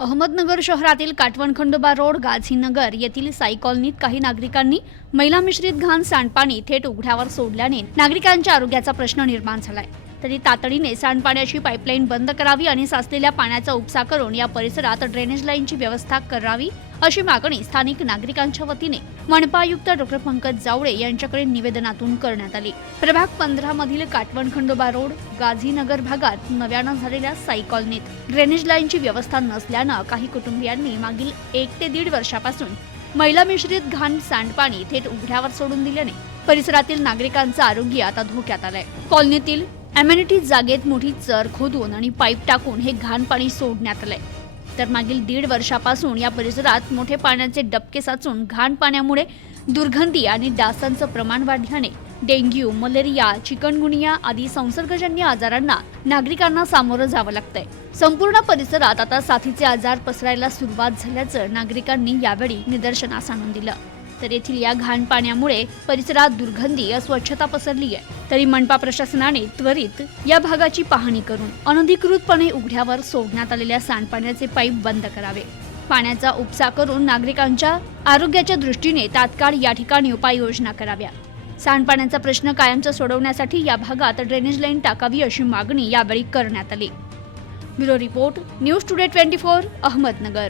अहमदनगर शहरातील काटवण खंडोबा रोड गाझीनगर येथील साई कॉलनीत काही नागरिकांनी मैला मिश्रित घाण सांडपाणी थेट उघड्यावर सोडल्याने नागरिकांच्या आरोग्याचा प्रश्न निर्माण झालाय. तरी तातडीने सांडपाण्याची पाईपलाईन बंद करावी आणि साचलेल्या पाण्याचा उपसा करून या परिसरात ड्रेनेज लाईनची व्यवस्था करावी अशी मागणी स्थानिक नागरिकांच्या वतीने मनपा आयुक्त डॉक्टर पंकज जावळे यांच्याकडे निवेदनातून करण्यात आली. प्रभाग पंधरा मधील काटवण खंडोबा रोड गाझीनगर भागात नव्यानं झालेल्या साई कॉलनीत ड्रेनेज लाईनची व्यवस्था नसल्यानं काही कुटुंबियांनी मागील एक ते दीड वर्षापासून महिला मिश्रित घाण सांडपाणी थेट उघड्यावर सोडून दिल्याने परिसरातील नागरिकांचं आरोग्य आता धोक्यात आलंय. कॉलनीतील अम्युनिटी जागेत मोठी चर खोदून आणि पाईप टाकून हे घाण पाणी सोडण्यात आलंय. तर मागील दीड वर्षापासून या परिसरात मोठे पाण्याचे डबके साचून घाण पाण्यामुळे दुर्गंधी आणि डासांचं प्रमाण वाढल्याने डेंग्यू मलेरिया चिकनगुनिया आदी संसर्गजन्य आजारांना नागरिकांना सामोरं जावं लागतंय. संपूर्ण परिसरात आता साथीचे आजार पसरायला सुरुवात झाल्याचं नागरिकांनी यावेळी निदर्शनास आणून दिलं. तर येथील या घाण पाण्यामुळे परिसरात दुर्गंधी अस्वच्छता पसरली आहे. तरी मनपा प्रशासनाने त्वरित या भागाची पाहणी करून अनधिकृतपणे उघड्यावर सोडण्यात आलेल्या सांडपाण्याचे पाईप बंद करावे. पाण्याचा उपसा करून नागरिकांच्या आरोग्याच्या दृष्टीने तात्काळ या ठिकाणी उपाययोजना कराव्या. सांडपाण्याचा प्रश्न कायमचा सोडवण्यासाठी या भागात ड्रेनेज लाईन टाकावी अशी मागणी यावेळी करण्यात आली. Bureau report news today twenty four Ahmednagar.